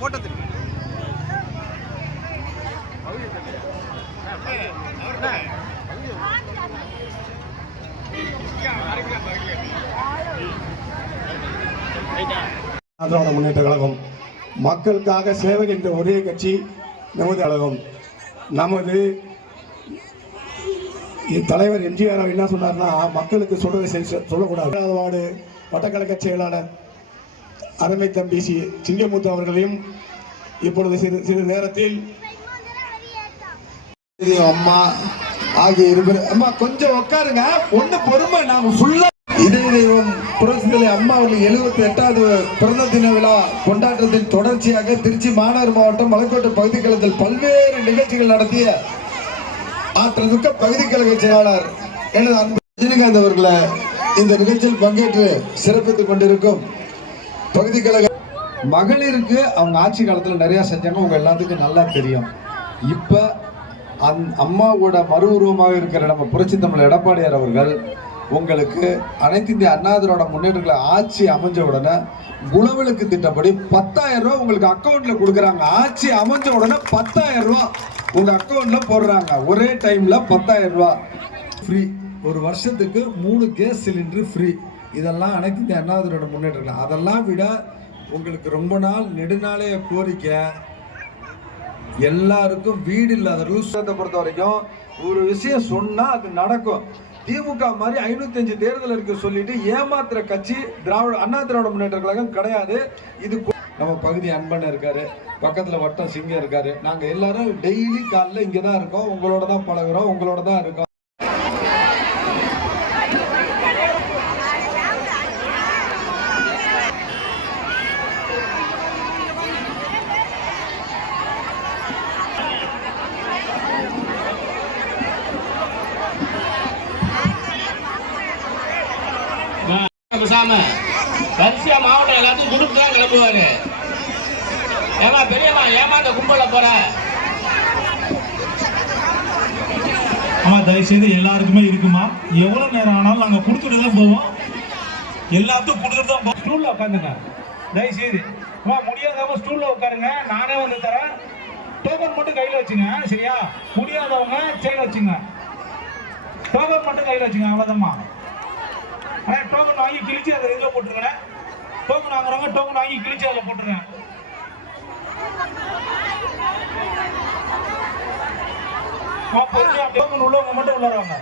திராவிட முன்னேற்ற கழகம் மக்களுக்காக சேவை என்ற ஒரே கட்சி நமது கழகம். நமது தலைவர் எம்ஜிஆர் என்ன சொன்னார்னா, மக்களுக்கு சொல்றதை சொல்லக்கூடாது. வார்டு வட்டக்கழக செயலாளர் அருமை தம்பி சிங்கமுத்து அவர்களையும் இப்பொழுது சிறு நேரத்தில் அம்மா ஆகிய இருவர். அம்மா கொஞ்சம் உட்காருங்க, ஒண்ணு பொறுமை. நாம ஃபுல்லா இதய தெய்வம் புரட்சித்தலை அம்மா அவர்கள் 78வது பிறந்த தின விழா கொண்டாட்டத்தின் தொடர்ச்சியாக திருச்சி மாநகர் மாவட்டம் மலைக்கோட்டை பகுதி கழகத்தில் பல்வேறு நிகழ்ச்சிகள் நடத்திய ஆற்றல் மிக்க பகுதி கழக செயலாளர் எனது அன்பு ரஜினிகாந்த் அவர்களை இந்த நிகழ்ச்சியில் பங்கேற்று சிறப்பித்துக் கொண்டிருக்கும் பகுதி கழக மகளிருக்கு அவங்க ஆட்சி காலத்தில் நிறைய செஞ்சாங்க. உங்க எல்லாத்துக்கும் நல்லா தெரியும். இப்ப அம்மாவோட மறு உருவமாக இருக்கிற நம்ம புரட்சி தமிழ் எடப்பாடியார் அவர்கள் உங்களுக்கு அனைத்து இந்திய அண்ணா திராவிட முன்னேற்ற ஆட்சி அமைஞ்ச உடனே குலவிளக்கு திட்டப்படி 10,000 ரூபாய் உங்களுக்கு அக்கௌண்ட்ல கொடுக்குறாங்க. ஆட்சி அமைஞ்ச உடனே 10,000 ரூபாய் உங்க அக்கௌண்ட்ல போடுறாங்க. ஒரே டைம்ல 10,000 ரூபாய் ஃப்ரீ. ஒரு வருஷத்துக்கு 3 கேஸ் சிலிண்டர் ஃப்ரீ. இதெல்லாம் அனைத்து இந்திய அண்ணா திராவிட முன்னேற்ற. அதெல்லாம் விட உங்களுக்கு ரொம்ப நாள் நெடுநாளைய கோரிக்கை, எல்லாருக்கும் வீடு இல்லாதவர்கள் பொறுத்த வரைக்கும் ஒரு விஷயம் சொன்னா அது நடக்கும். திமுக மாதிரி 505 தேர்தல் இருக்கு சொல்லிட்டு ஏமாத்துற கட்சி அண்ணா திராவிட முன்னேற்ற கழகம் கிடையாது. இது நம்ம பகுதி அன்பன் இருக்காரு, பக்கத்துல வட்டம் சிங்கம் இருக்காரு. நாங்க எல்லாரும் டெய்லி காலைல இங்கதான் இருக்கோம், உங்களோட தான் பழகுறோம், உங்களோட தான் இருக்கோம். வரிசையா மாவட்டம் எல்லாத்தையும் குரூப் தான் கிளம்புவாரு. ஏமா பெரியம்மா ஏமாந்த கும்பல போற. தயவுசெய்து எல்லாருக்குமே இருக்குமா, எவ்வளவு நேரம் ஆனாலும் நாங்க கொடுத்துட்டு தான் போவோம். எல்லாத்துக்கும் கொடுத்துட்டு தான் போவோம். ஸ்டூல்ல உட்காந்துங்க தயவுசெய்து. முடியாதவங்க ஸ்டூல்ல உட்காருங்க, நானே வந்து தரேன். டோக்கன் மட்டும் கையில வச்சுங்க, சரியா? முடியாதவங்க செயின் வச்சுங்க, டோக்கன் மட்டும் கையில வச்சுங்க, அவ்வளவுதான்மா. டோக்கன் வாங்கி கிழிச்சு அதை இதில் போட்டுருங்க. டோக்கன் வாங்குறவங்க டோக்கன் வாங்கி கிழிச்சு அதில் போட்டுருங்க. டோக்கன் உள்ளவங்க மட்டும் உள்ளாருவாங்க.